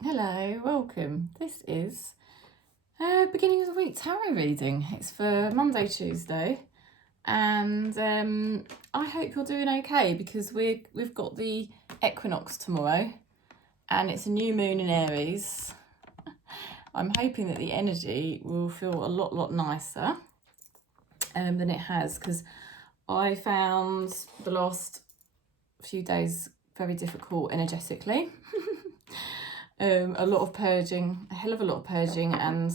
Hello, welcome. This is beginning of the week tarot reading. It's for Monday, Tuesday, and I hope you're doing okay because we've got the equinox tomorrow, and it's a new moon in Aries. I'm hoping that the energy will feel a lot nicer than it has, because I found the last few days very difficult energetically. A lot of purging, a hell of a lot of purging, and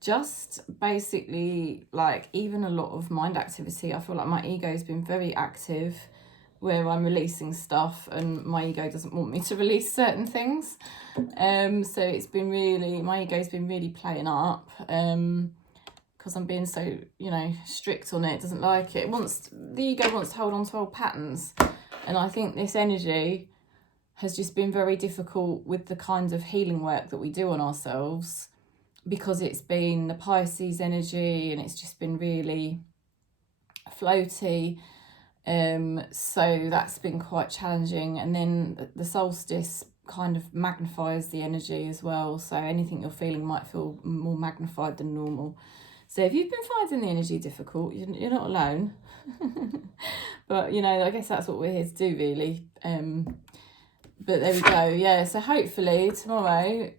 just basically like even a lot of mind activity. I feel like my ego's been very active, where I'm releasing stuff and my ego doesn't want me to release certain things. So it's been really, my ego's been really playing up, because I'm being so, strict on it. It doesn't like it. The ego wants to hold on to old patterns, and I think this energy has just been very difficult with the kind of healing work that we do on ourselves, because it's been the Pisces energy and it's just been really floaty. So that's been quite challenging. And then the solstice kind of magnifies the energy as well. So anything you're feeling might feel more magnified than normal. So if you've been finding the energy difficult, you're not alone. But, I guess that's what we're here to do, really. But there we go. Yeah, so hopefully tomorrow,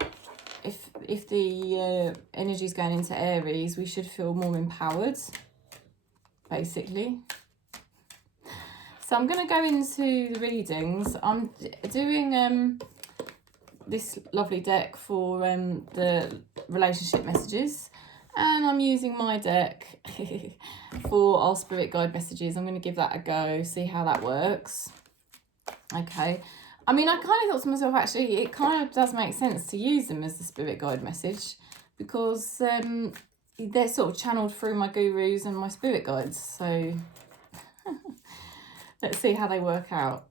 if the energy is going into Aries, we should feel more empowered, basically. So I'm going to go into the readings. I'm doing this lovely deck for the relationship messages, and I'm using my deck for our spirit guide messages. I'm going to give that a go, see how that works. Okay. I mean, I kind of thought to myself, actually, it kind of does make sense to use them as the spirit guide message, because they're sort of channeled through my gurus and my spirit guides. So let's see how they work out.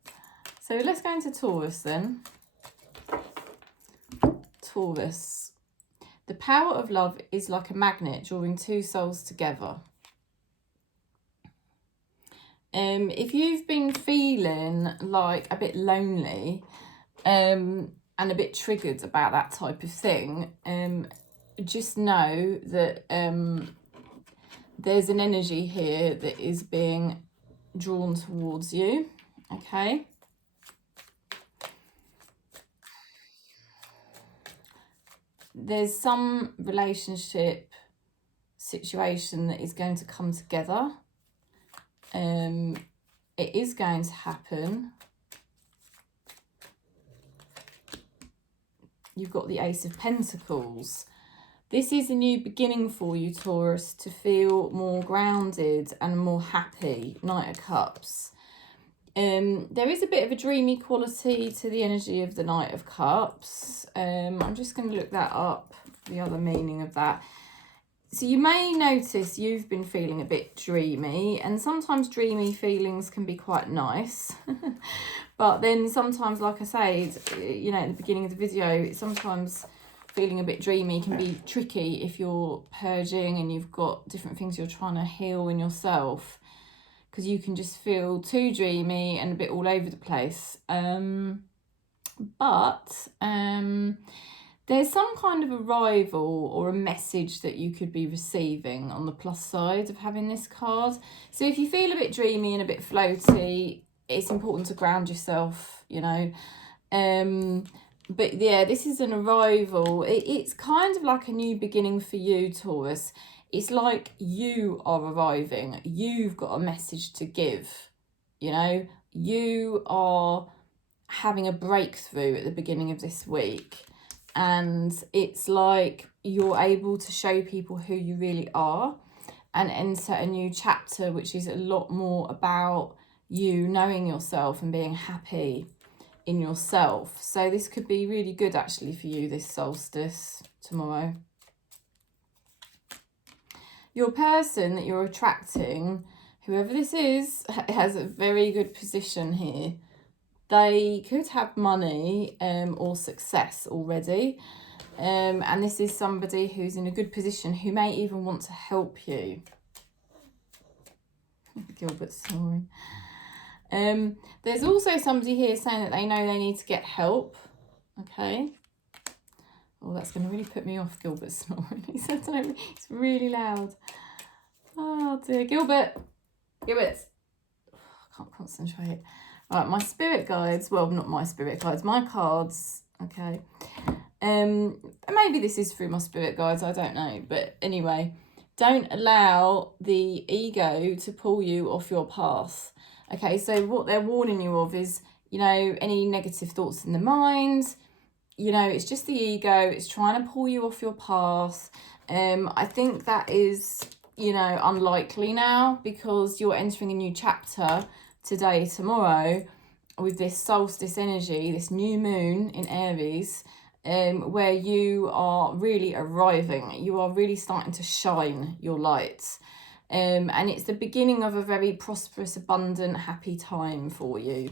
So let's go into Taurus then. Taurus. The power of love is like a magnet drawing two souls together. If you've been feeling like a bit lonely and a bit triggered about that type of thing, just know that there's an energy here that is being drawn towards you, okay? There's some relationship situation that is going to come together. It is going to happen. You've got the Ace of Pentacles. This is a new beginning for you, Taurus, to feel more grounded and more happy. Knight of Cups. There is a bit of a dreamy quality to the energy of the Knight of Cups. I'm just going to look that up, the other meaning of that. So you may notice you've been feeling a bit dreamy, and sometimes dreamy feelings can be quite nice. But then sometimes, like I say, at the beginning of the video, sometimes feeling a bit dreamy can be tricky if you're purging and you've got different things you're trying to heal in yourself, because you can just feel too dreamy and a bit all over the place. There's some kind of arrival or a message that you could be receiving on the plus side of having this card. So if you feel a bit dreamy and a bit floaty, it's important to ground yourself, But yeah, this is an arrival. It's kind of like a new beginning for you, Taurus. It's like you are arriving. You've got a message to give, You are having a breakthrough at the beginning of this week. And it's like you're able to show people who you really are and enter a new chapter, which is a lot more about you knowing yourself and being happy in yourself. So this could be really good actually for you, this solstice tomorrow. Your person that you're attracting, whoever this is, has a very good position here. They could have money or success already. And this is somebody who's in a good position who may even want to help you. Gilbert's snoring. There's also somebody here saying that they know they need to get help. Okay. Oh, that's going to really put me off, Gilbert snoring. It's really loud. Oh dear, Gilbert. Gilbert. Oh, I can't concentrate. Right, my spirit guides. Well, not my spirit guides. My cards. Okay. Maybe this is through my spirit guides. I don't know. But anyway, don't allow the ego to pull you off your path. Okay, so what they're warning you of is, you know, any negative thoughts in the mind. You know, it's just the ego. It's trying to pull you off your path. I think that is, you know, unlikely now because you're entering a new chapter today, tomorrow, with this solstice energy, this new moon in Aries, where you are really arriving. You are really starting to shine your light. And it's the beginning of a very prosperous, abundant, happy time for you.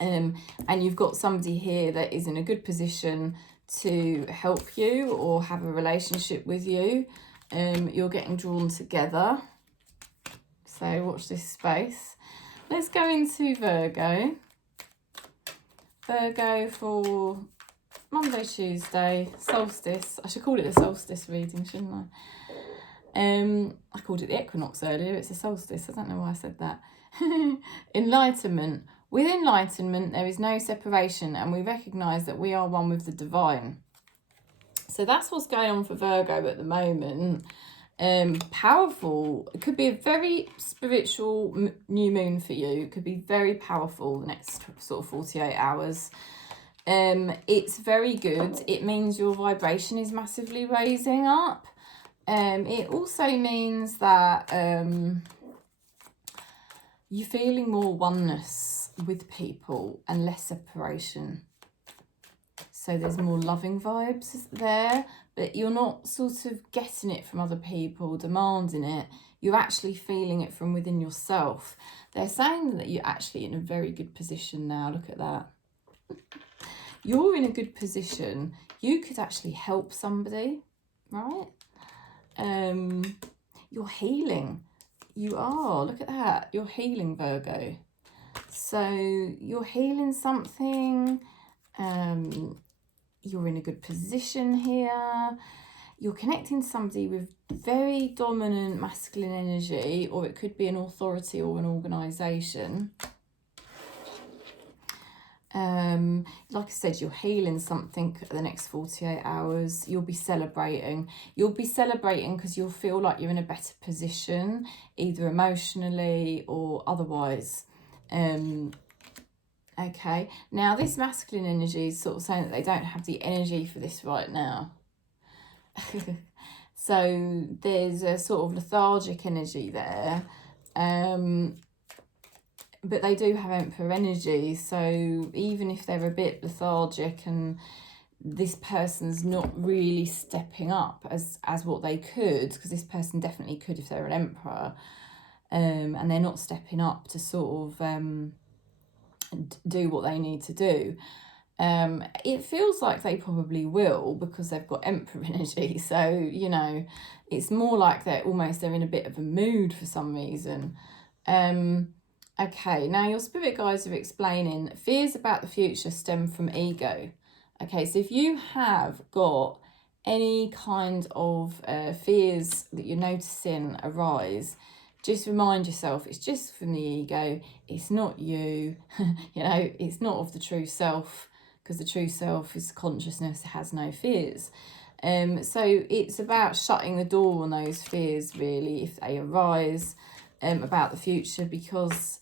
And you've got somebody here that is in a good position to help you or have a relationship with you. You're getting drawn together. So watch this space. Let's go into Virgo. Virgo for Monday, Tuesday, solstice. I should call it a solstice reading, shouldn't I? I called it the equinox earlier. It's a solstice. I don't know why I said that. Enlightenment. With enlightenment, there is no separation, and we recognise that we are one with the divine. So that's what's going on for Virgo at the moment. Powerful. It could be a very spiritual new moon for you. It could be very powerful the next sort of 48 hours. It's very good. It means your vibration is massively raising up. It also means that you're feeling more oneness with people and less separation. So there's more loving vibes there, but you're not sort of getting it from other people, demanding it. You're actually feeling it from within yourself. They're saying that you're actually in a very good position now. Look at that. You're in a good position. You could actually help somebody, right? You're healing. You are. Look at that. You're healing, Virgo. So you're healing something. You're in a good position here. You're connecting to somebody with very dominant masculine energy, or it could be an authority or an organisation. Like I said, you're healing something for the next 48 hours. You'll be celebrating. You'll be celebrating because you'll feel like you're in a better position, either emotionally or otherwise. Okay, now this masculine energy is sort of saying that they don't have the energy for this right now. So there's a sort of lethargic energy there. But they do have Emperor energy, so even if they're a bit lethargic and this person's not really stepping up as what they could, because this person definitely could if they're an Emperor, and they're not stepping up to sort of do what they need to do. It feels like they probably will because they've got Emperor energy, so, you know, it's more like they're in a bit of a mood for some reason. Okay, now your spirit guides are explaining fears about the future stem from ego. Okay, so if you have got any kind of fears that you're noticing arise, just remind yourself it's just from the ego. It's not you. You know, it's not of the true self, because the true self is consciousness, it has no fears. So it's about shutting the door on those fears, really, if they arise about the future, because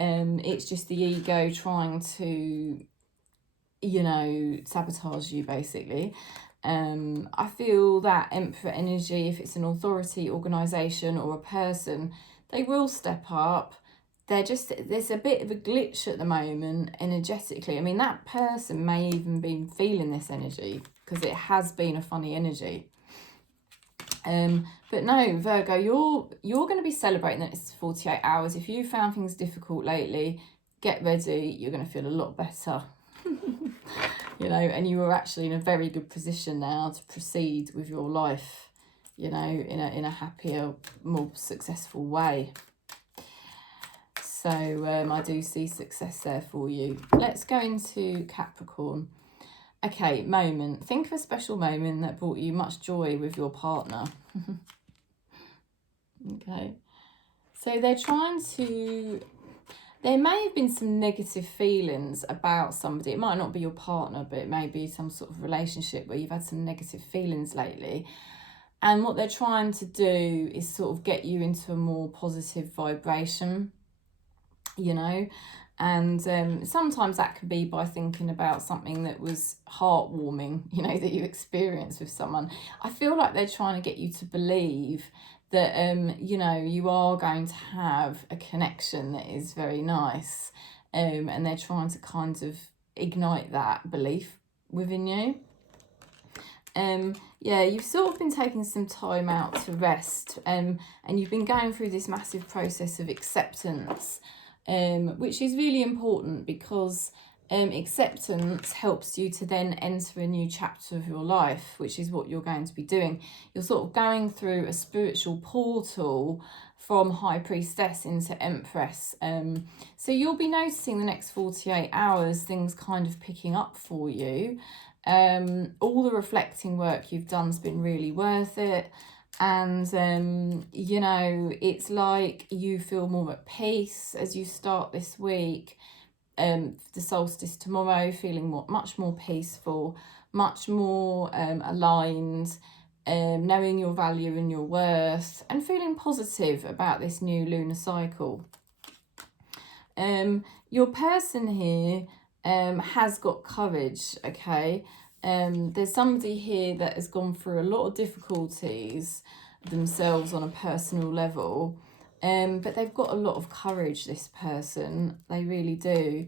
it's just the ego trying to, you know, sabotage you, basically. I feel that Emperor energy, if it's an authority, organisation or a person, they will step up. There's a bit of a glitch at the moment energetically. I mean, that person may even be feeling this energy because it has been a funny energy. But no, Virgo, you're going to be celebrating the next 48 hours. If you found things difficult lately, get ready. You're going to feel a lot better. You know, and you are actually in a very good position now to proceed with your life, you know, in a happier, more successful way. So I do see success there for you. Let's go into Capricorn. Okay, moment. Think of a special moment that brought you much joy with your partner. Okay. So they're trying to... There may have been some negative feelings about somebody. It might not be your partner, but it may be some sort of relationship where you've had some negative feelings lately. And what they're trying to do is sort of get you into a more positive vibration, you know. And sometimes that can be by thinking about something that was heartwarming, you know, that you experienced with someone. I feel like they're trying to get you to believe that, you know, you are going to have a connection that is very nice. And they're trying to kind of ignite that belief within you. Yeah, you've sort of been taking some time out to rest, and you've been going through this massive process of acceptance, which is really important because acceptance helps you to then enter a new chapter of your life, which is what you're going to be doing. You're sort of going through a spiritual portal from High Priestess into Empress. So you'll be noticing the next 48 hours things kind of picking up for you. All the reflecting work you've done has been really worth it. And, you know, it's like you feel more at peace as you start this week. The solstice tomorrow, feeling much more peaceful, much more aligned, knowing your value and your worth, and feeling positive about this new lunar cycle. Your person here has got courage, okay? There's somebody here that has gone through a lot of difficulties themselves on a personal level, but they've got a lot of courage, this person. They really do.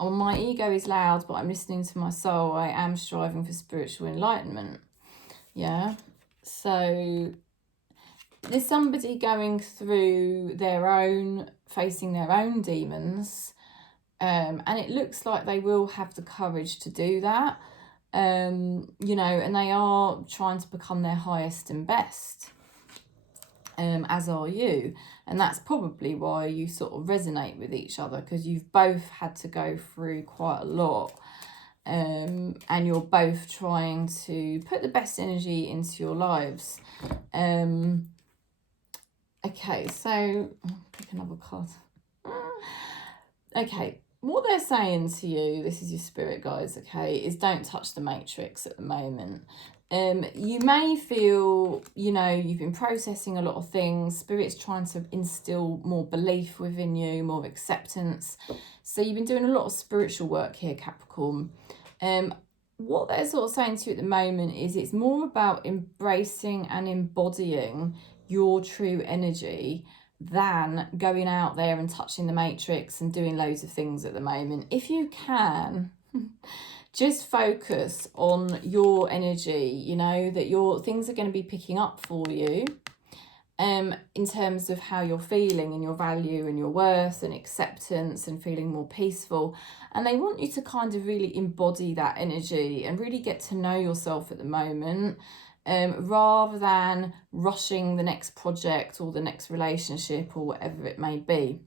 Oh, my ego is loud, but I'm listening to my soul. I am striving for spiritual enlightenment. Yeah. So there's somebody going through facing their own demons. And it looks like they will have the courage to do that, you know, and they are trying to become their highest and best, as are you. And that's probably why you sort of resonate with each other, because you've both had to go through quite a lot, and you're both trying to put the best energy into your lives. Okay, so pick another card. Okay. What they're saying to you, this is your spirit guides, okay, is don't touch the matrix at the moment. You may feel, you know, you've been processing a lot of things. Spirit's trying to instill more belief within you, more acceptance. So you've been doing a lot of spiritual work here, Capricorn. What they're sort of saying to you at the moment is it's more about embracing and embodying your true energy than going out there and touching the matrix and doing loads of things at the moment. If you can, just focus on your energy, you know, that your things are going to be picking up for you, in terms of how you're feeling and your value and your worth and acceptance and feeling more peaceful. And they want you to kind of really embody that energy and really get to know yourself at the moment, rather than rushing the next project or the next relationship or whatever it may be.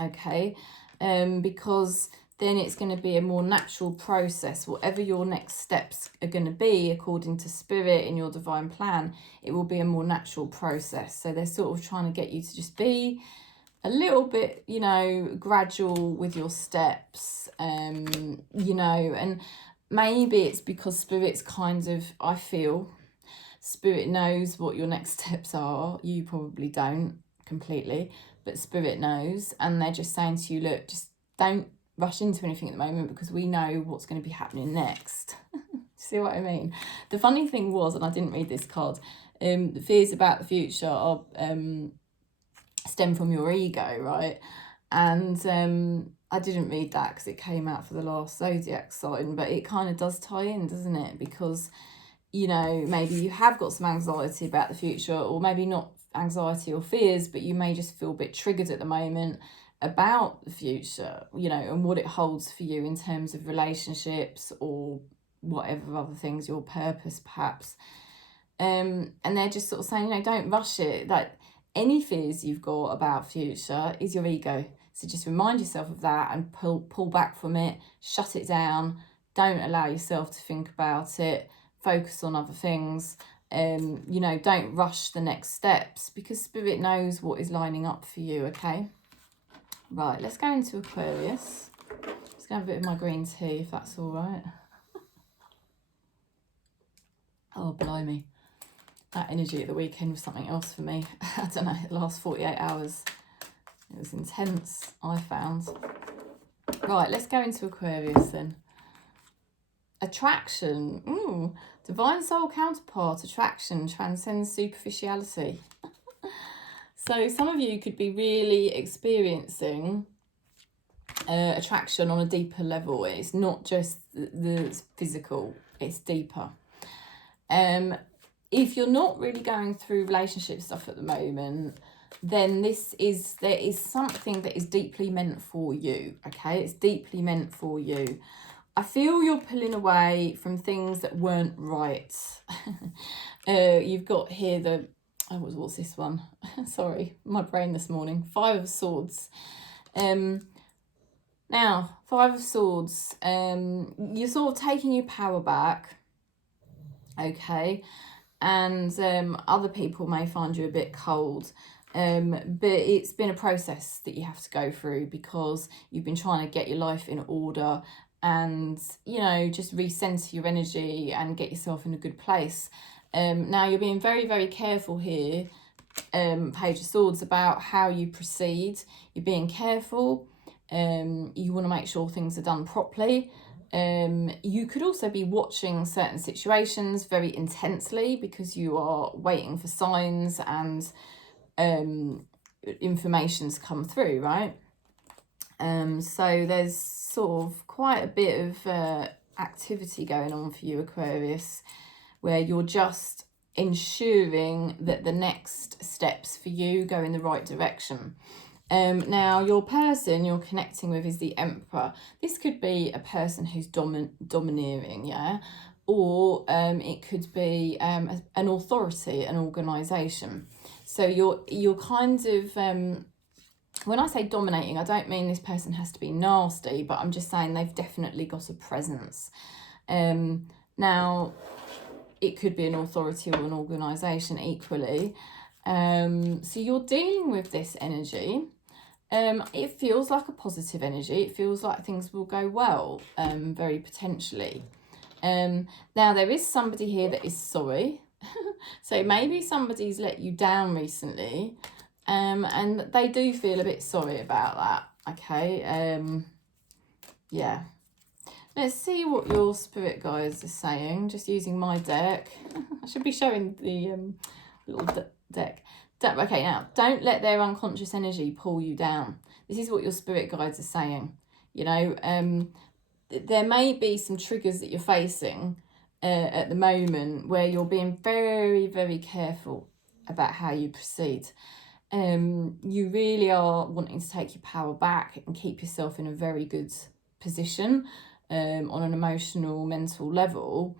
Okay, because then it's going to be a more natural process. Whatever your next steps are going to be, according to Spirit in your divine plan, it will be a more natural process. So they're sort of trying to get you to just be a little bit, you know, gradual with your steps, you know, and maybe it's because Spirit's kind of, I feel, Spirit knows what your next steps are. You probably don't completely, but Spirit knows. And they're just saying to you, look, just don't rush into anything at the moment because we know what's going to be happening next. See what I mean? The funny thing was, and I didn't read this card, the fears about the future are stem from your ego, right? And I didn't read that because it came out for the last zodiac sign, but it kind of does tie in, doesn't it? Because, you know, maybe you have got some anxiety about the future, or maybe not anxiety or fears, but you may just feel a bit triggered at the moment about the future, you know, and what it holds for you in terms of relationships or whatever other things, your purpose perhaps. And they're just sort of saying, you know, don't rush it. Like, any fears you've got about future is your ego So just remind yourself of that and pull back from it, shut it down. Don't allow yourself to think about it. Focus on other things. You know, don't rush the next steps, because Spirit knows what is lining up for you, okay? Right, let's go into Aquarius. Just gonna have a bit of my green tea, if that's all right. Oh, blimey. That energy at the weekend was something else for me. I don't know, the last 48 hours. It was intense, I found. Right, let's go into Aquarius then. Attraction. Ooh, divine soul counterpart. Attraction transcends superficiality. So some of you could be really experiencing attraction on a deeper level. It's not just the physical, it's deeper. If you're not really going through relationship stuff at the moment, then there is something that is deeply meant for you, okay? It's deeply meant for you. I feel you're pulling away from things that weren't right. You've got here the, what's this one? Sorry, my brain this morning. 5 of Swords. Now, 5 of Swords, you're sort of taking your power back, okay? And other people may find you a bit cold. But it's been a process that you have to go through, because you've been trying to get your life in order and, you know, just recenter your energy and get yourself in a good place. Now you're being very, very careful here, Page of Swords, about how you proceed. You're being careful. You want to make sure things are done properly. You could also be watching certain situations very intensely, because you are waiting for signs and information's come through, right? So there's sort of quite a bit of activity going on for you, Aquarius, where you're just ensuring that the next steps for you go in the right direction. Now, your person you're connecting with is the Emperor. This could be a person who's domineering, yeah? Or it could be an authority, an organisation. So you're kind of, when I say dominating, I don't mean this person has to be nasty, but I'm just saying they've definitely got a presence. Now, it could be an authority or an organisation equally. So you're dealing with this energy. It feels like a positive energy. It feels like things will go well, very potentially. Now, there is somebody here that is sorry. So maybe somebody's let you down recently, and they do feel a bit sorry about that, okay? Yeah. Let's see what your spirit guides are saying, just using my deck. I should be showing the little deck. Okay, now, don't let their unconscious energy pull you down. This is what your spirit guides are saying. You know, there may be some triggers that you're facing at the moment where you're being very, very careful about how you proceed. You really are wanting to take your power back and keep yourself in a very good position on an emotional, mental level,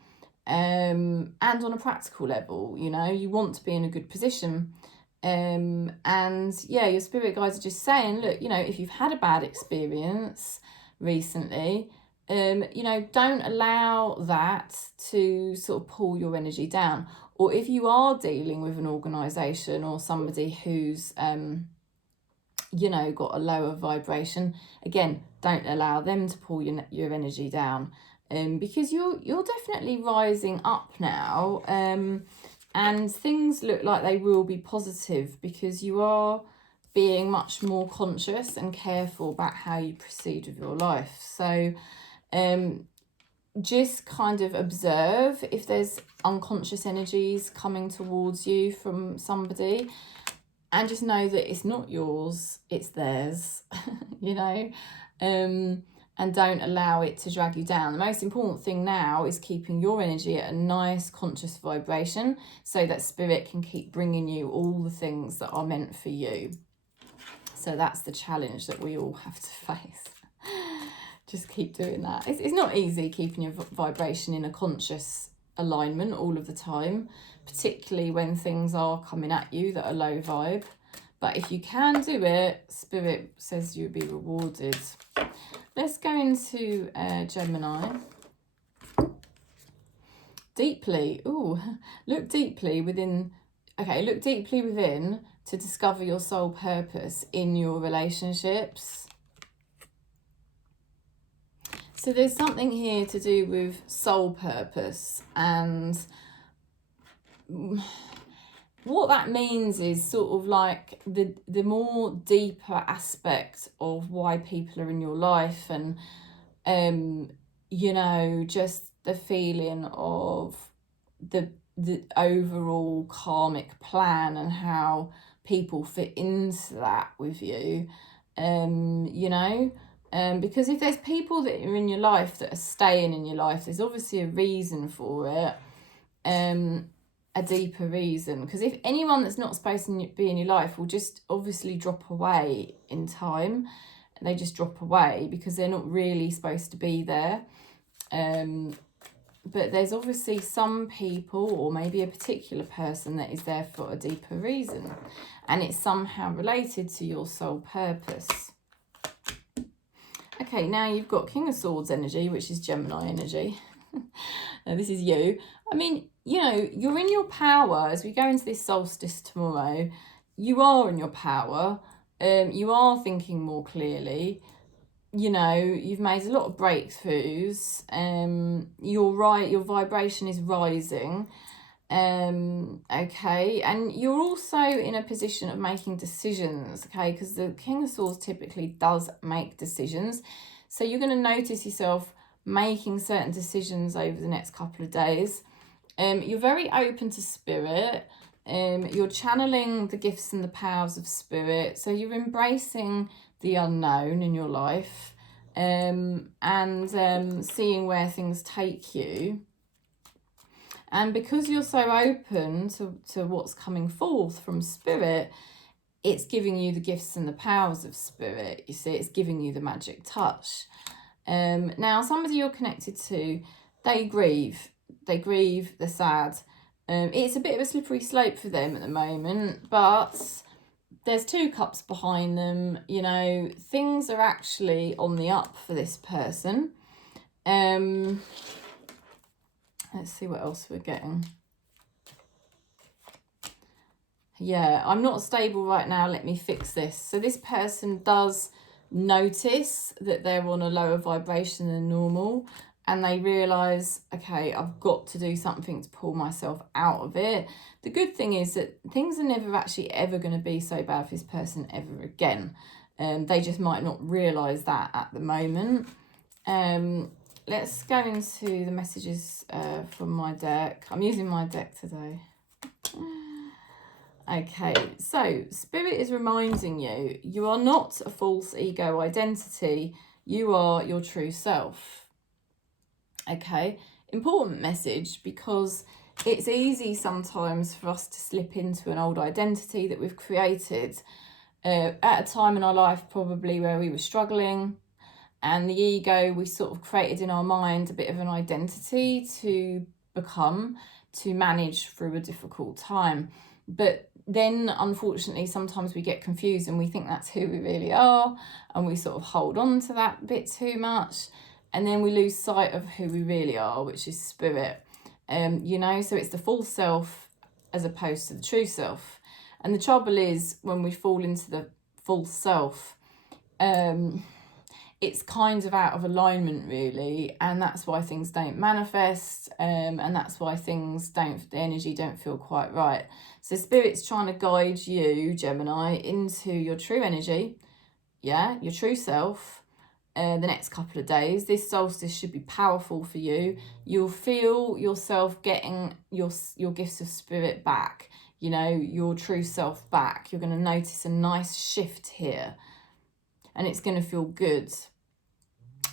and on a practical level. You know, you want to be in a good position. And yeah, your spirit guides are just saying, look, you know, if you've had a bad experience recently, you know, don't allow that to sort of pull your energy down. Or if you are dealing with an organisation or somebody who's, you know, got a lower vibration, again, don't allow them to pull your energy down, because you're definitely rising up now, and things look like they will be positive, because you are being much more conscious and careful about how you proceed with your life. So just kind of observe if there's unconscious energies coming towards you from somebody, and just know that it's not yours, it's theirs, you know, and don't allow it to drag you down. The most important thing now is keeping your energy at a nice conscious vibration, so that spirit can keep bringing you all the things that are meant for you. So that's the challenge that we all have to face. Just keep doing that. It's not easy keeping your vibration in a conscious alignment all of the time, particularly when things are coming at you that are low vibe. But if you can do it, Spirit says you'll be rewarded. Let's go into Gemini. Deeply. Ooh, look deeply within. Okay, look deeply within to discover your soul purpose in your relationships. So there's something here to do with soul purpose, and what that means is sort of like the more deeper aspect of why people are in your life, and you know, just the feeling of the overall karmic plan and how people fit into that with you, you know, because if there's people that are in your life that are staying in your life, there's obviously a reason for it, a deeper reason, because if anyone that's not supposed to be in your life will just obviously drop away in time, they just drop away because they're not really supposed to be there. But there's obviously some people, or maybe a particular person, that is there for a deeper reason, and it's somehow related to your soul purpose. Okay, now you've got King of Swords energy, which is Gemini energy. Now this is you. I mean, you know, you're in your power. As we go into this solstice tomorrow, you are in your power. You are thinking more clearly. You know, you've made a lot of breakthroughs. You're right, your vibration is rising. Okay, and you're also in a position of making decisions, okay, because the King of Swords typically does make decisions. So you're going to notice yourself making certain decisions over the next couple of days. You're very open to spirit. You're channeling the gifts and the powers of spirit. So you're embracing the unknown in your life, and seeing where things take you. And because you're so open to what's coming forth from spirit, it's giving you the gifts and the powers of spirit. You see, it's giving you the magic touch. Now, somebody you're connected to, they grieve, they're sad. It's a bit of a slippery slope for them at the moment, but there's 2 cups behind them. You know, things are actually on the up for this person. Let's see what else we're getting. Yeah, I'm not stable right now. Let me fix this. So this person does notice that they're on a lower vibration than normal, and they realise, okay, I've got to do something to pull myself out of it. The good thing is that things are never actually ever going to be so bad for this person ever again. They just might not realise that at the moment. Let's go into the messages from my deck. I'm using my deck today. Okay, so Spirit is reminding you, you are not a false ego identity. You are your true self. Okay, important message, because it's easy sometimes for us to slip into an old identity that we've created at a time in our life probably where we were struggling, and the ego, we sort of created in our mind a bit of an identity to become, to manage through a difficult time. But then unfortunately sometimes we get confused and we think that's who we really are, and we sort of hold on to that bit too much, and then we lose sight of who we really are, which is spirit. You know, so it's the false self as opposed to the true self. And the trouble is, when we fall into the false self, it's kind of out of alignment really, and that's why things don't manifest, and that's why things don't, the energy don't feel quite right. So Spirit's trying to guide you, Gemini, into your true energy, yeah, your true self. The next couple of days, this solstice should be powerful for you. You'll feel yourself getting your gifts of spirit back, you know, your true self back. You're going to notice a nice shift here, and it's going to feel good.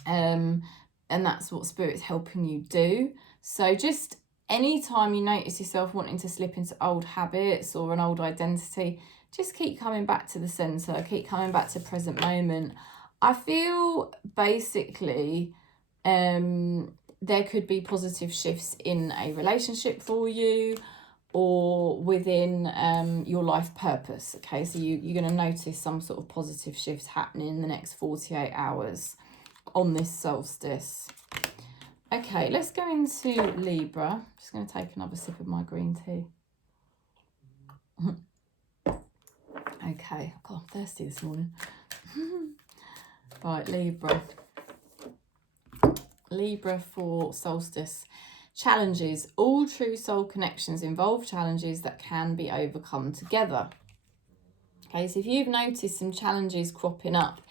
And that's what Spirit's helping you do. So just anytime you notice yourself wanting to slip into old habits or an old identity, just keep coming back to the centre, keep coming back to present moment. I feel basically there could be positive shifts in a relationship for you, or within your life purpose. Okay, so you're going to notice some sort of positive shifts happening in the next 48 hours on this solstice. Okay, let's go into Libra. I'm just going to take another sip of my green tea. Okay, God, I'm thirsty this morning. Right, Libra. Libra for solstice. Challenges. All true soul connections involve challenges that can be overcome together. Okay, so if you've noticed some challenges cropping up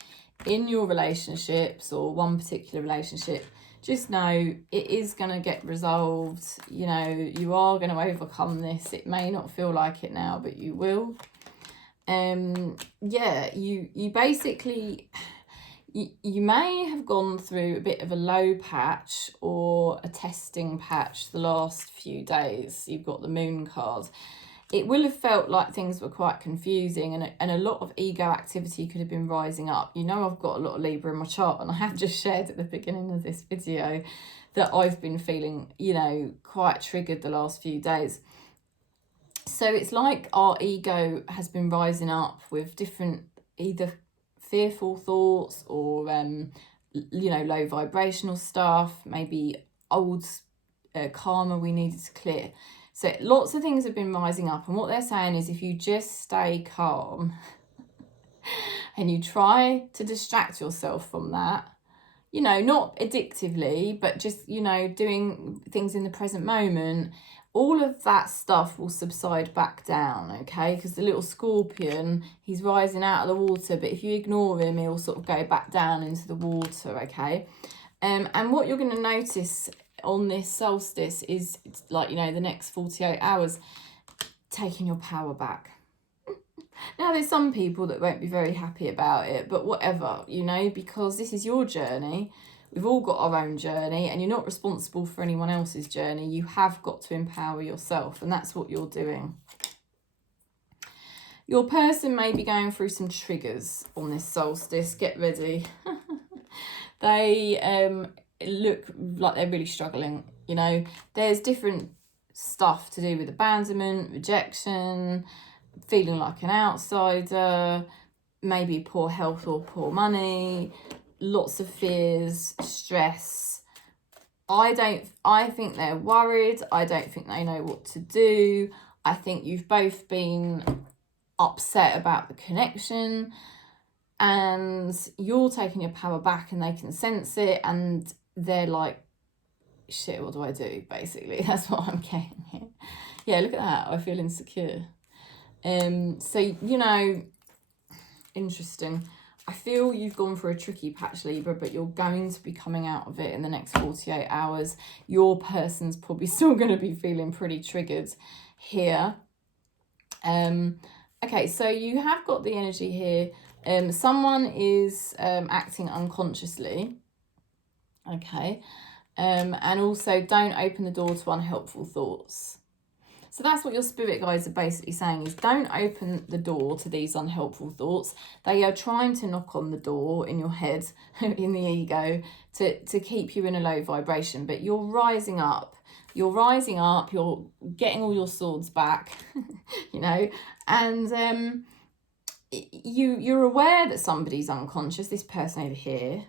in your relationships or one particular relationship, just know it is going to get resolved. You know, you are going to overcome this. It may not feel like it now, but you will. Yeah, you basically... You may have gone through a bit of a low patch or a testing patch the last few days. You've got the moon card. It will have felt like things were quite confusing and a lot of ego activity could have been rising up. You know, I've got a lot of Libra in my chart, and I have just shared at the beginning of this video that I've been feeling, you know, quite triggered the last few days. So it's like our ego has been rising up with different either fearful thoughts or you know, low vibrational stuff, maybe old karma we needed to clear. So lots of things have been rising up, and what they're saying is if you just stay calm and you try to distract yourself from that, you know, not addictively, but just, you know, doing things in the present moment, all of that stuff will subside back down, okay? Because the little scorpion, he's rising out of the water, but if you ignore him, he'll sort of go back down into the water, okay? And what you're going to notice on this solstice is, it's like, you know, the next 48 hours, taking your power back. Now, there's some people that won't be very happy about it, but whatever, you know, because this is your journey. We've all got our own journey, and you're not responsible for anyone else's journey. You have got to empower yourself, and that's what you're doing. Your person may be going through some triggers on this solstice. Get ready. They look like they're really struggling. You know, there's different stuff to do with abandonment, rejection, feeling like an outsider, maybe poor health or poor money, lots of fears, stress. I think they're worried. I don't think they know what to do. I think you've both been upset about the connection, and you're taking your power back, and they can sense it, and they're like, shit, what do I do? Basically, that's what I'm getting here. Yeah, look at that. I feel insecure. So, you know, interesting. I feel you've gone for a tricky patch, Libra, but you're going to be coming out of it in the next 48 hours. Your person's probably still going to be feeling pretty triggered here. Okay, so you have got the energy here. Someone is acting unconsciously. Okay. And also don't open the door to unhelpful thoughts. So that's what your spirit guides are basically saying, is don't open the door to these unhelpful thoughts. They are trying to knock on the door in your head, in the ego, to keep you in a low vibration. But you're rising up. You're rising up. You're getting all your swords back, you know. And you're aware that somebody's unconscious. This person over here,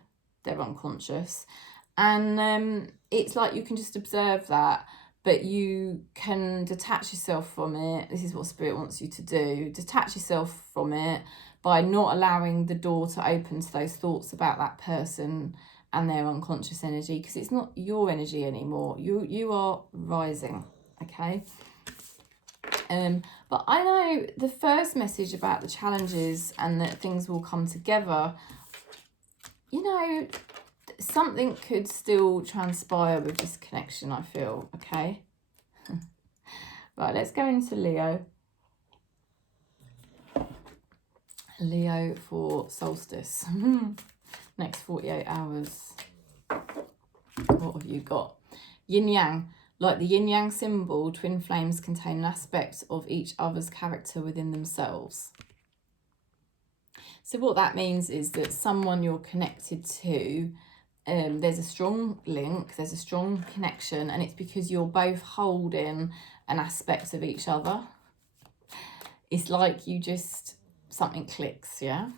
they're unconscious. And it's like you can just observe that. But you can detach yourself from it. This is what Spirit wants you to do. Detach yourself from it by not allowing the door to open to those thoughts about that person and their unconscious energy, because it's not your energy anymore. You are rising, okay? But I know the first message about the challenges and that things will come together, you know, something could still transpire with this connection, I feel, okay? Right, let's go into Leo. Leo for solstice. Next 48 hours. What have you got? Yin Yang. Like the Yin Yang symbol, twin flames contain an aspect of each other's character within themselves. So what that means is that someone you're connected to there's a strong link, there's a strong connection, and it's because you're both holding an aspect of each other. It's like you just, something clicks, yeah?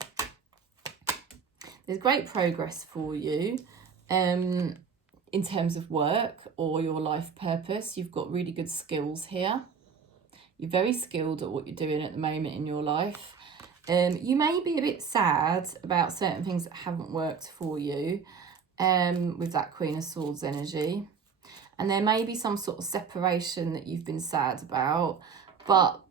There's great progress for you in terms of work or your life purpose. You've got really good skills here. You're very skilled at what you're doing at the moment in your life. You may be a bit sad about certain things that haven't worked for you with that Queen of Swords energy. And there may be some sort of separation that you've been sad about. But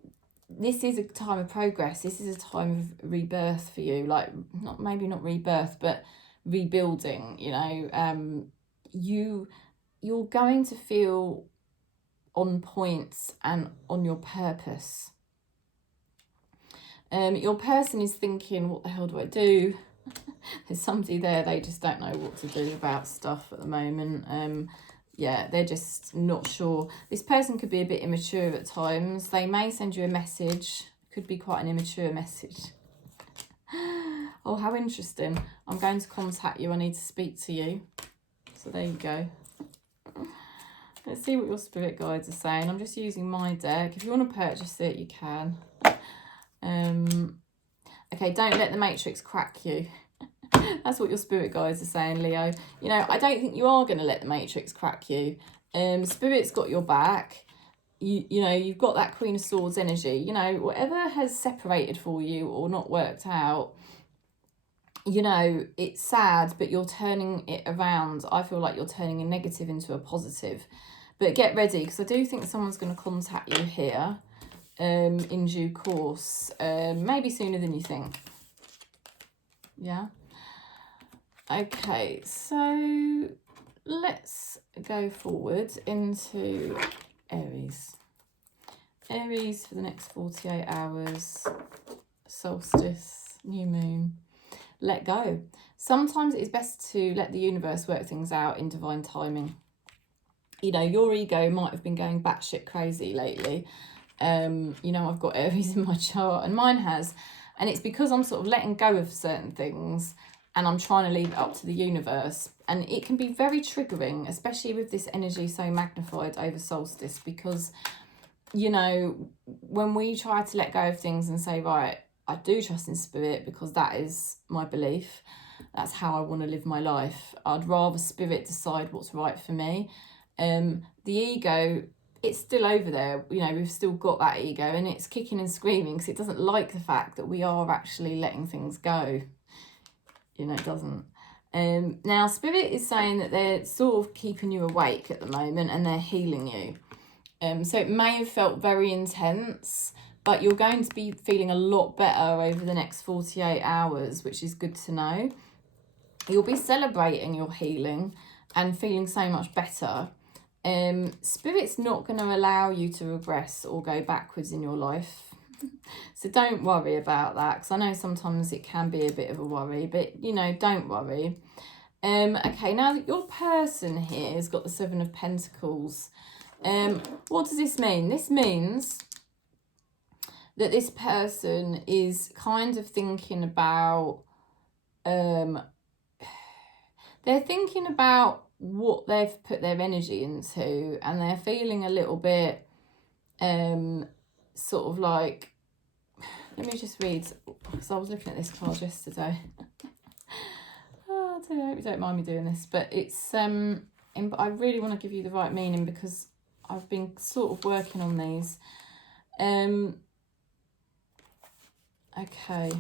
this is a time of progress. This is a time of rebirth for you. Like, maybe not rebirth, but rebuilding, you know. You're going to feel on point and on your purpose. Your person is thinking, what the hell do I do? There's somebody there, they just don't know what to do about stuff at the moment. Yeah, they're just not sure. This person could be a bit immature at times. They may send you a message. Could be quite an immature message. Oh, how interesting. I'm going to contact you. I need to speak to you. So there you go. Let's see what your spirit guides are saying. I'm just using my deck. If you want to purchase it, you can. Okay, don't let the matrix crack you. That's what your spirit guides are saying, Leo. You know, I don't think you are going to let the matrix crack you. Spirit's got your back. You know, you've got that Queen of Swords energy. You know, whatever has separated for you or not worked out, you know, it's sad, but you're turning it around. I feel like you're turning a negative into a positive. But get ready, because I do think someone's going to contact you here in due course. Maybe sooner than you think. Yeah. Okay, so let's go forward into Aries. Aries for the next 48 hours, solstice, new moon. Let go. Sometimes it's best to let the universe work things out in divine timing. You know, your ego might have been going batshit crazy lately. You know, I've got Aries in my chart, and mine has. And it's because I'm sort of letting go of certain things and I'm trying to leave it up to the universe. And it can be very triggering, especially with this energy so magnified over solstice, because, you know, when we try to let go of things and say, right, I do trust in spirit because that is my belief. That's how I want to live my life. I'd rather spirit decide what's right for me. The ego, it's still over there. You know, we've still got that ego and it's kicking and screaming because it doesn't like the fact that we are actually letting things go. You know, it doesn't. Now, spirit is saying that they're sort of keeping you awake at the moment and they're healing you. So it may have felt very intense, but you're going to be feeling a lot better over the next 48 hours, which is good to know. You'll be celebrating your healing and feeling so much better. Spirit's not going to allow you to regress or go backwards in your life. So don't worry about that, because I know sometimes it can be a bit of a worry, but, you know, don't worry. Okay, now that your person here has got the Seven of Pentacles, what does this mean? This means that this person is kind of thinking about, they're thinking about what they've put their energy into, and they're feeling a little bit sort of like, let me just read, because I was looking at this card yesterday. Oh, I hope you don't mind me doing this, but it's I really want to give you the right meaning because I've been sort of working on these. Okay.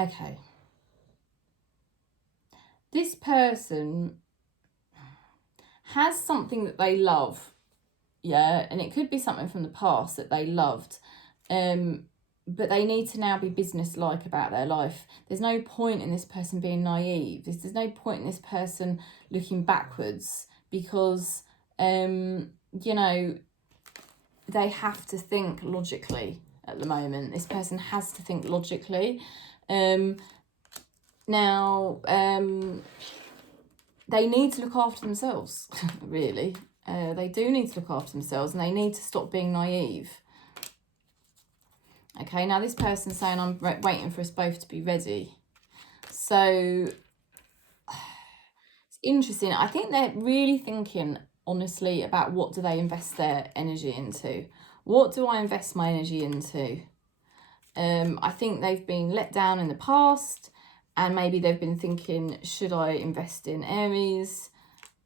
Okay. This person has something that they love. Yeah, and it could be something from the past that they loved. But they need to now be business-like about their life. There's no point in this person being naive. There's no point in this person looking backwards because, you know, they have to think logically at the moment. This person has to think logically. Now, they need to look after themselves, really. They do need to look after themselves and they need to stop being naive. Okay, now this person's saying I'm waiting for us both to be ready. So it's interesting. I think they're really thinking honestly about what do they invest their energy into. What do I invest my energy into? I think they've been let down in the past, and maybe they've been thinking, should I invest in Aries?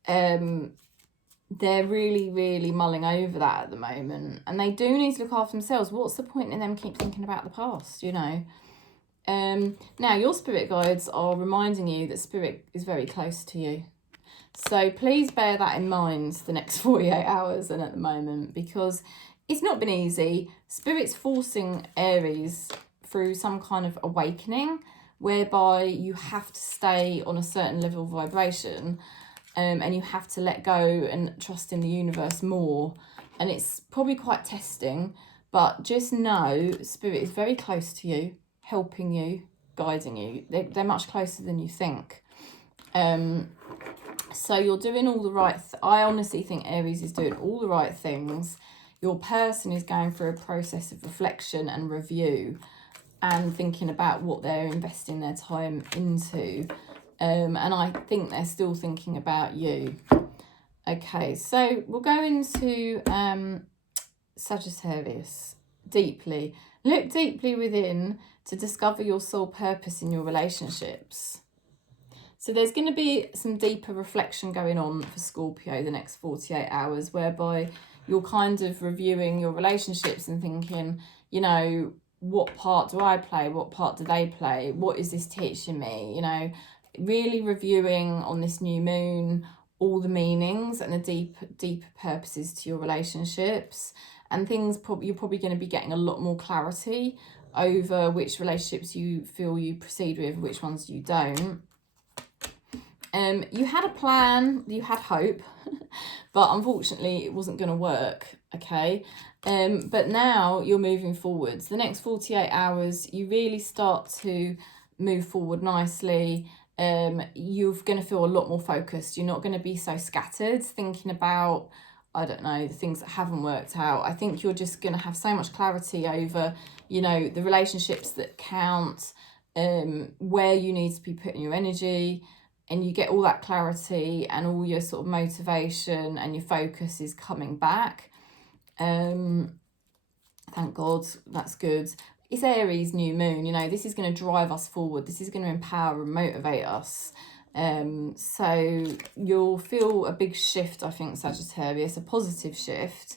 They're really, really mulling over that at the moment, and they do need to look after themselves. What's the point in them keep thinking about the past, you know? Now, your spirit guides are reminding you that spirit is very close to you. So please bear that in mind the next 48 hours and at the moment, because it's not been easy. Spirit's forcing Aries through some kind of awakening whereby you have to stay on a certain level of vibration, and you have to let go and trust in the universe more. And it's probably quite testing, but just know Spirit is very close to you, helping you, guiding you. They're much closer than you think. So you're doing all the right... I honestly think Aries is doing all the right things. Your person is going through a process of reflection and review and thinking about what they're investing their time into. And I think they're still thinking about you. Okay, so we'll go into Sagittarius. Deeply. Look deeply within to discover your soul purpose in your relationships. So there's going to be some deeper reflection going on for Scorpio the next 48 hours, whereby you're kind of reviewing your relationships and thinking, you know, what part do I play? What part do they play? What is this teaching me? You know, really reviewing on this new moon all the meanings and the deeper purposes to your relationships, and things you're probably going to be getting a lot more clarity over which relationships you feel you proceed with, which ones you don't. You had a plan, you had hope, but unfortunately it wasn't going to work, okay? But now you're moving forwards. The next 48 hours, you really start to move forward nicely. You're going to feel a lot more focused. You're not going to be so scattered thinking about, I don't know, the things that haven't worked out. I think you're just going to have so much clarity over, you know, the relationships that count, where you need to be putting your energy, and you get all that clarity and all your sort of motivation and your focus is coming back. Thank God, that's good. It's Aries new moon, you know, this is going to drive us forward. This is going to empower and motivate us. So you'll feel a big shift, I think, Sagittarius, a positive shift,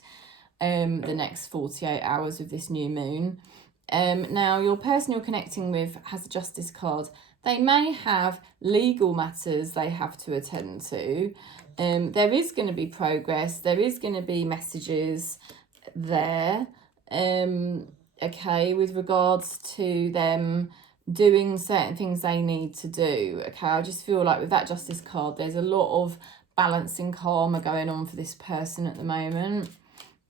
the next 48 hours with this new moon. Now, your person you're connecting with has a Justice card. They may have legal matters they have to attend to. There is going to be progress. There is going to be messages there. Okay, with regards to them doing certain things they need to do. Okay, I just feel like with that Justice card, there's a lot of balancing karma going on for this person at the moment.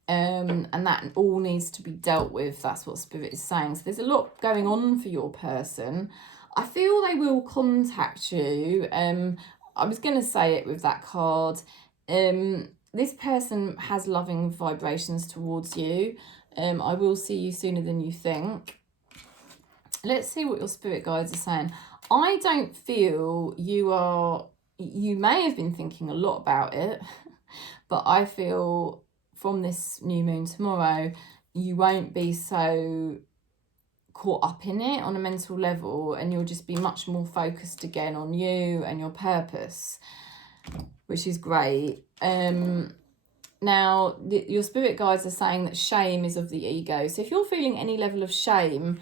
And that all needs to be dealt with. That's what Spirit is saying. So there's a lot going on for your person. I feel they will contact you. I was going to say it with that card. This person has loving vibrations towards you. I will see you sooner than you think. Let's see what your spirit guides are saying. I don't feel you may have been thinking a lot about it, but I feel from this new moon tomorrow, you won't be so caught up in it on a mental level, and you'll just be much more focused again on you and your purpose, which is great. Now, your spirit guides are saying that shame is of the ego. So if you're feeling any level of shame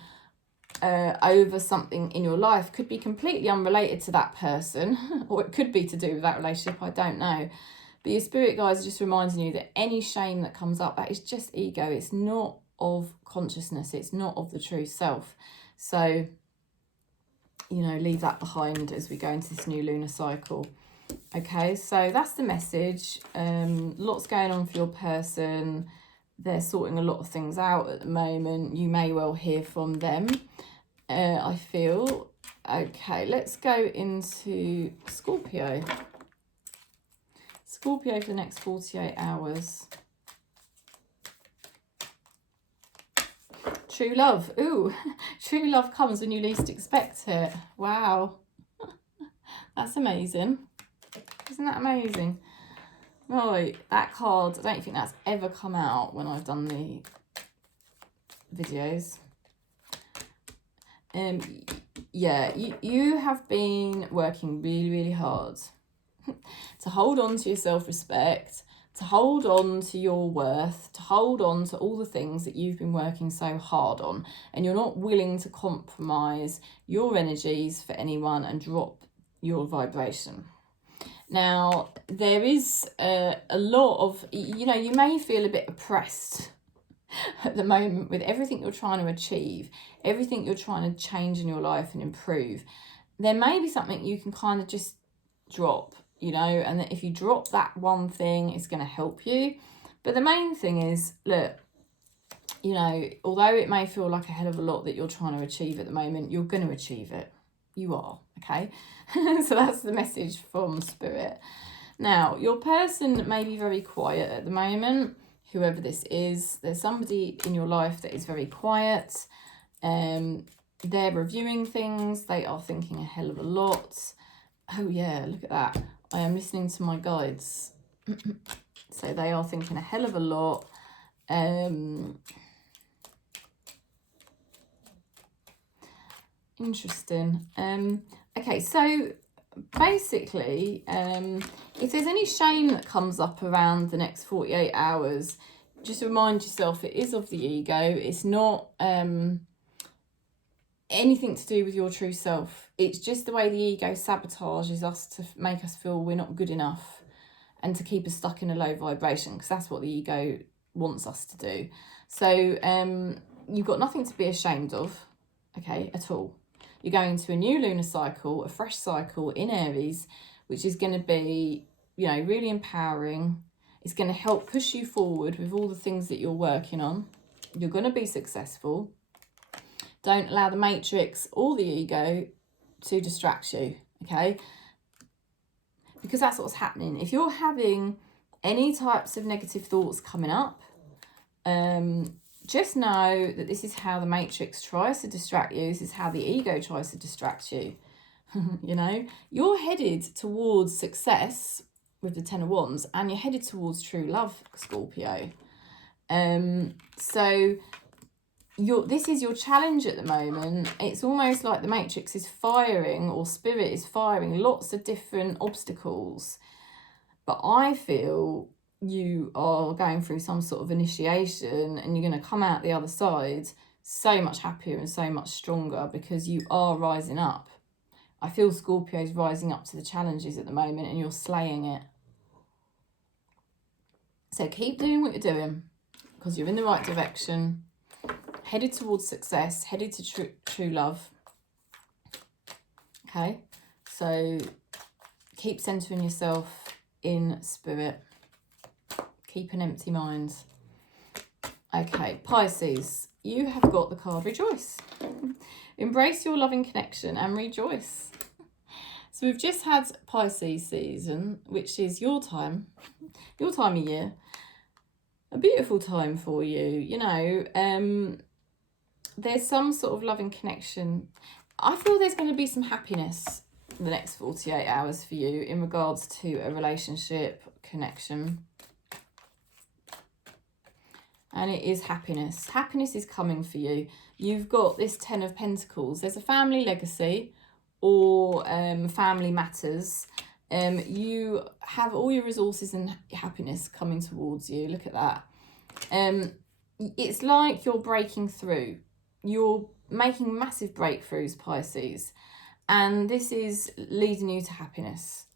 over something in your life, could be completely unrelated to that person, or it could be to do with that relationship, I don't know. But your spirit guides are just reminding you that any shame that comes up, that is just ego. It's not of consciousness. It's not of the true self. So, you know, leave that behind as we go into this new lunar cycle. Okay, so that's the message. Lots going on for your person. They're sorting a lot of things out at the moment. You may well hear from them, I feel. Okay, let's go into Scorpio. Scorpio for the next 48 hours. true love. Ooh, true love comes when you least expect it. Wow. That's amazing. Isn't that amazing? Right, that card, I don't think that's ever come out when I've done the videos. Yeah, you have been working really, really hard to hold on to your self-respect, to hold on to your worth, to hold on to all the things that you've been working so hard on, and you're not willing to compromise your energies for anyone and drop your vibration. Now, there is a lot of, you know, you may feel a bit oppressed at the moment with everything you're trying to achieve, everything you're trying to change in your life and improve. There may be something you can kind of just drop, you know, and that if you drop that one thing, it's going to help you. But the main thing is, look, you know, although it may feel like a hell of a lot that you're trying to achieve at the moment, you're going to achieve it. You are, okay? So that's the message from Spirit. Now, your person may be very quiet at the moment, whoever this is. There's somebody in your life that is very quiet. They're reviewing things. They are thinking a hell of a lot. Oh yeah, look at that. I am listening to my guides. So they are thinking a hell of a lot. Interesting. Okay, so basically, if there's any shame that comes up around the next 48 hours, just remind yourself it is of the ego. It's not anything to do with your true self. It's just the way the ego sabotages us to make us feel we're not good enough and to keep us stuck in a low vibration, because that's what the ego wants us to do. So you've got nothing to be ashamed of, okay, at all. You're going to a new lunar cycle, a fresh cycle in Aries, which is going to be, you know, really empowering. It's going to help push you forward with all the things that you're working on. You're going to be successful. Don't allow the matrix or the ego to distract you, okay? Because that's what's happening. If you're having any types of negative thoughts coming up, just know that this is how the matrix tries to distract you. This is how the ego tries to distract you. You know, you're headed towards success with the Ten of Wands, and you're headed towards true love, Scorpio. So this is your challenge at the moment. It's almost like the matrix is firing, or spirit is firing lots of different obstacles. But I feel you are going through some sort of initiation, and you're going to come out the other side so much happier and so much stronger, because you are rising up. I feel Scorpio's rising up to the challenges at the moment, and you're slaying it. So keep doing what you're doing, because you're in the right direction, headed towards success, headed to true love. Okay, so keep centering yourself in spirit. Keep an empty mind. Okay, Pisces, you have got the card Rejoice. Embrace your loving connection and rejoice. So we've just had Pisces season, which is your time of year. A beautiful time for you, you know. There's some sort of loving connection. I feel there's going to be some happiness in the next 48 hours for you in regards to a relationship connection. And it is happiness. Happiness is coming for you. You've got this Ten of Pentacles. There's a family legacy or family matters. You have all your resources and happiness coming towards you. Look at that. It's like you're breaking through. You're making massive breakthroughs, Pisces. And this is leading you to happiness.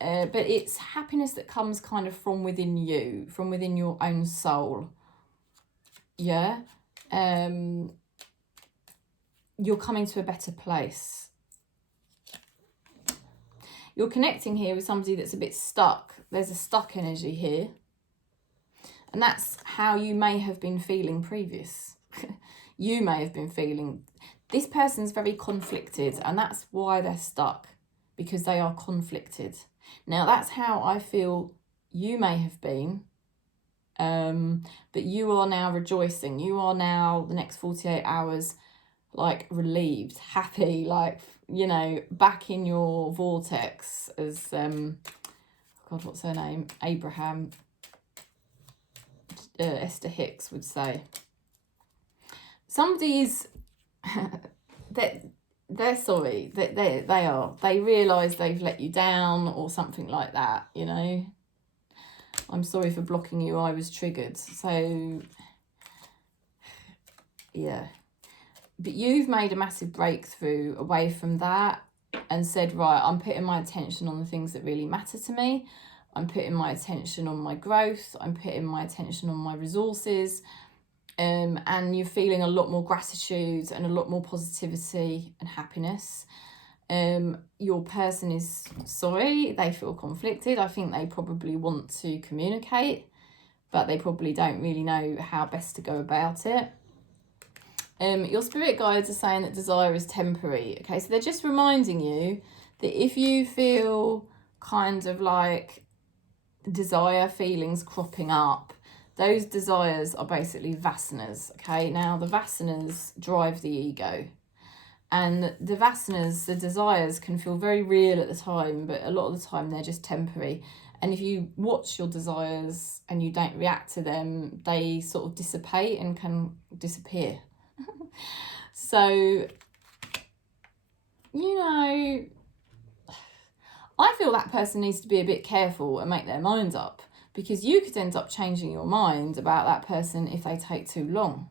But it's happiness that comes kind of from within you, from within your own soul. Yeah. You're coming to a better place. You're connecting here with somebody that's a bit stuck. There's a stuck energy here. And that's how you may have been feeling previous. You may have been feeling. This person's very conflicted, and that's why they're stuck, because they are conflicted. Now, that's how I feel you may have been But you are now rejoicing. You are now, the next 48 hours, like relieved, happy, like, you know, back in your vortex, as God, what's her name? Esther Hicks would say. Somebody's they're sorry, they realise they've let you down or something like that, you know. I'm sorry for blocking you, I was triggered. So yeah, but you've made a massive breakthrough away from that and said, right, I'm putting my attention on the things that really matter to me. I'm putting my attention on my growth. I'm putting my attention on my resources. And you're feeling a lot more gratitude and a lot more positivity and happiness. Your person is sorry, they feel conflicted. I think they probably want to communicate, but they probably don't really know how best to go about it. Your spirit guides are saying that desire is temporary. Okay, so they're just reminding you that if you feel kind of like desire feelings cropping up, those desires are basically vasanas. Okay, now the vasanas drive the ego, and the vasanas, the desires, can feel very real at the time, but a lot of the time they're just temporary. And if you watch your desires and you don't react to them, they sort of dissipate and can disappear. So, you know, I feel that person needs to be a bit careful and make their mind up, because you could end up changing your mind about that person if they take too long.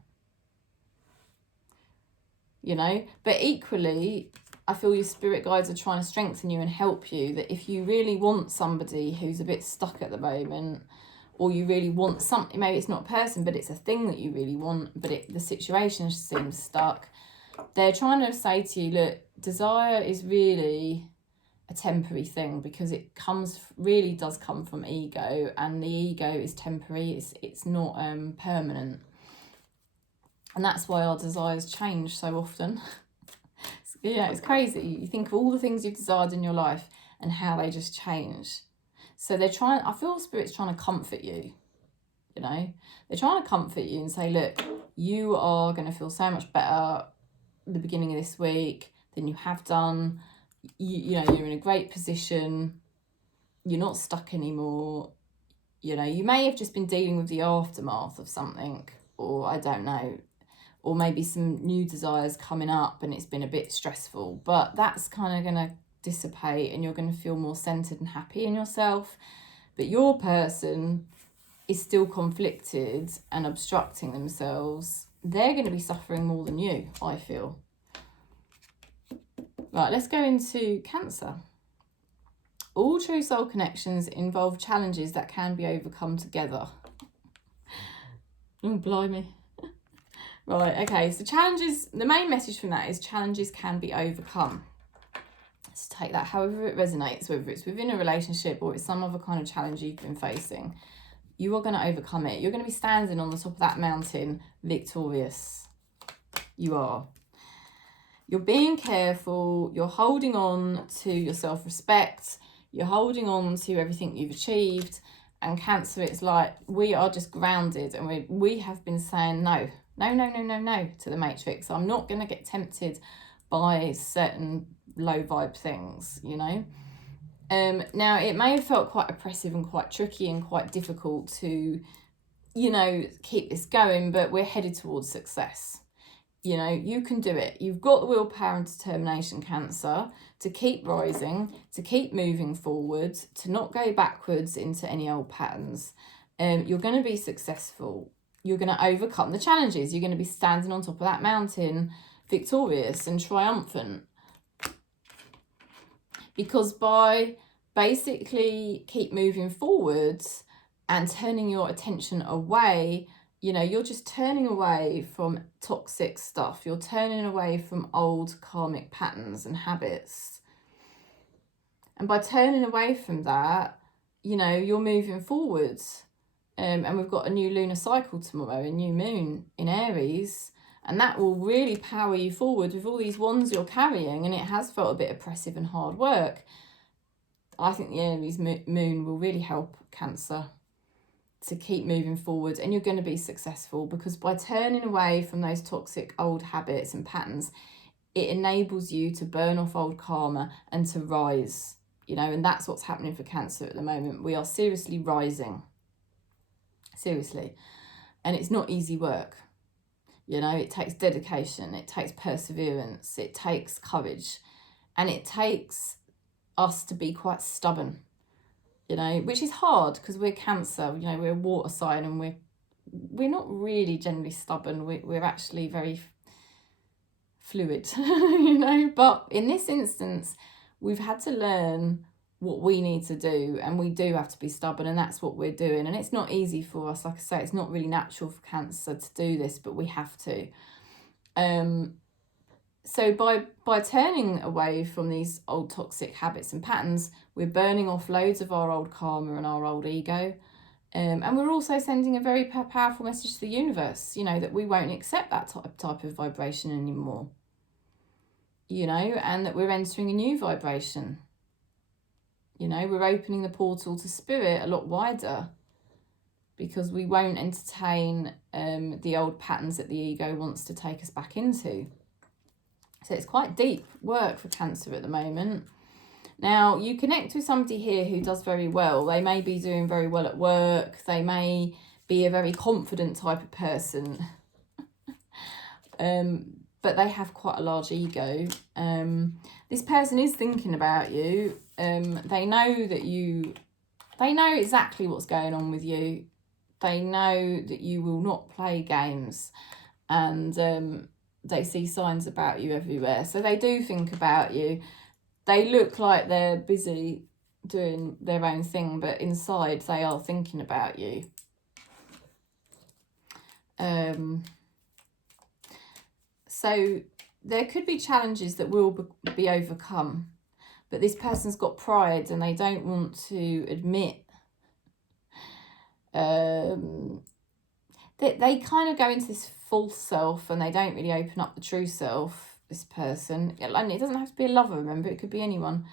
You know, but equally, I feel your spirit guides are trying to strengthen you and help you, that if you really want somebody who's a bit stuck at the moment, or you really want something, maybe it's not a person, but it's a thing that you really want, but the situation seems stuck, they're trying to say to you, look, desire is really a temporary thing, because it really does come from ego, and the ego is temporary, it's not permanent. And that's why our desires change so often. Yeah, it's crazy. You think of all the things you've desired in your life and how they just change. So they're trying, I feel Spirit's trying to comfort you, you know. They're trying to comfort you and say, look, you are going to feel so much better at the beginning of this week than you have done. You know, you're in a great position. You're not stuck anymore. You know, you may have just been dealing with the aftermath of something, or I don't know, or maybe some new desires coming up and it's been a bit stressful, but that's kind of going to dissipate and you're going to feel more centered and happy in yourself. But your person is still conflicted and obstructing themselves. They're going to be suffering more than you, I feel. Right, let's go into Cancer. All true soul connections involve challenges that can be overcome together. Oh, blimey. Right, okay, so challenges, the main message from that is challenges can be overcome. Let's take that however it resonates, whether it's within a relationship or it's some other kind of challenge you've been facing. You are going to overcome it. You're going to be standing on the top of that mountain victorious. You are. You're being careful. You're holding on to your self-respect. You're holding on to everything you've achieved. And Cancer, it's like we are just grounded, and we have been saying no to the matrix. I'm not going to get tempted by certain low vibe things, you know. Now, it may have felt quite oppressive and quite tricky and quite difficult to, you know, keep this going, but we're headed towards success. You know, you can do it. You've got the willpower and determination, Cancer, to keep rising, to keep moving forward, to not go backwards into any old patterns. You're going to be successful. You're going to overcome the challenges. You're going to be standing on top of that mountain victorious and triumphant. Because by basically keep moving forwards and turning your attention away, you know, you're just turning away from toxic stuff. You're turning away from old karmic patterns and habits. And by turning away from that, you know, you're moving forwards. And we've got a new lunar cycle tomorrow, a new moon in Aries. And that will really power you forward with all these wands you're carrying. And it has felt a bit oppressive and hard work. I think the Aries moon will really help Cancer. to keep moving forward, and you're going to be successful, because by turning away from those toxic old habits and patterns, it enables you to burn off old karma and to rise, you know, and that's what's happening for Cancer at the moment. We are seriously rising, seriously, and it's not easy work. You know, it takes dedication, it takes perseverance, it takes courage, and it takes us to be quite stubborn, you know, which is hard because we're Cancer, you know, we're a water sign, and we're not really generally stubborn. We're actually very fluid, you know, but in this instance, we've had to learn what we need to do, and we do have to be stubborn, and that's what we're doing. And it's not easy for us. Like I say, it's not really natural for Cancer to do this, but we have to. So by turning away from these old toxic habits and patterns, we're burning off loads of our old karma and our old ego. And we're also sending a very powerful message to the universe, you know, that we won't accept that type of vibration anymore, you know, and that we're entering a new vibration. You know, we're opening the portal to spirit a lot wider, because we won't entertain the old patterns that the ego wants to take us back into. So it's quite deep work for Cancer at the moment. Now, you connect with somebody here who does very well. They may be doing very well at work. They may be a very confident type of person. But they have quite a large ego. This person is thinking about you. They know that they know exactly what's going on with you. They know that you will not play games, and they see signs about you everywhere. So they do think about you. They look like they're busy doing their own thing, but inside they are thinking about you. So there could be challenges that will be overcome, but this person's got pride and they don't want to admit. They kind of go into this false self, and they don't really open up the true self, this person. And it doesn't have to be a lover, remember, it could be anyone.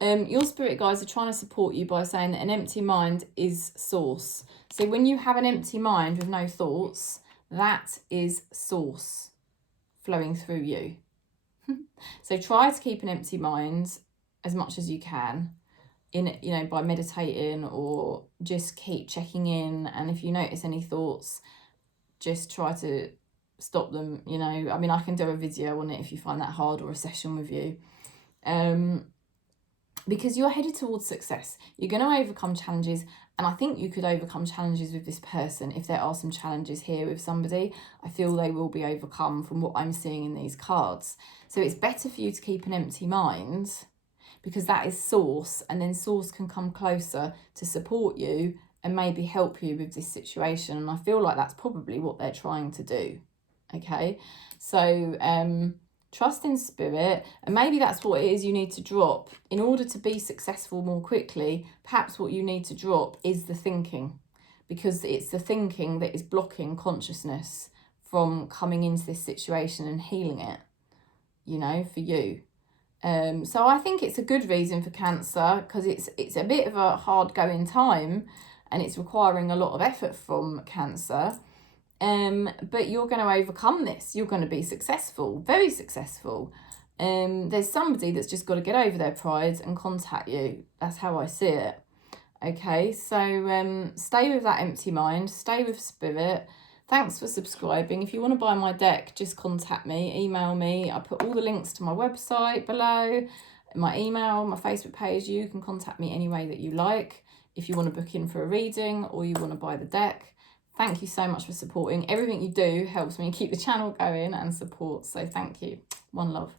Your spirit guides are trying to support you by saying that an empty mind is source. So when you have an empty mind with no thoughts, that is source flowing through you. So try to keep an empty mind as much as you can, you know, by meditating, or just keep checking in. And if you notice any thoughts, just try to stop them, you know. I mean, I can do a video on it if you find that hard, or a session with you. Because you're headed towards success. You're going to overcome challenges, and I think you could overcome challenges with this person. If there are some challenges here with somebody, I feel they will be overcome from what I'm seeing in these cards. So it's better for you to keep an empty mind, because that is source, and then source can come closer to support you and maybe help you with this situation. And I feel like that's probably what they're trying to do. Okay, so trust in spirit, and maybe that's what it is you need to drop in order to be successful more quickly. Perhaps what you need to drop is the thinking, because it's the thinking that is blocking consciousness from coming into this situation and healing it, you know, for you. So I think it's a good reason for Cancer, because it's a bit of a hard going time, and it's requiring a lot of effort from Cancer. But you're going to overcome this. You're going to be successful, very successful. There's somebody that's just got to get over their pride and contact you. That's how I see it. Okay, so stay with that empty mind, stay with spirit. Thanks for subscribing. If you want to buy my deck, just contact me, email me. I put all the links to my website below, my email, my Facebook page. You can contact me any way that you like. If you want to book in for a reading, or you want to buy the deck. Thank you so much for supporting. Everything you do helps me keep the channel going and support. So thank you. One love.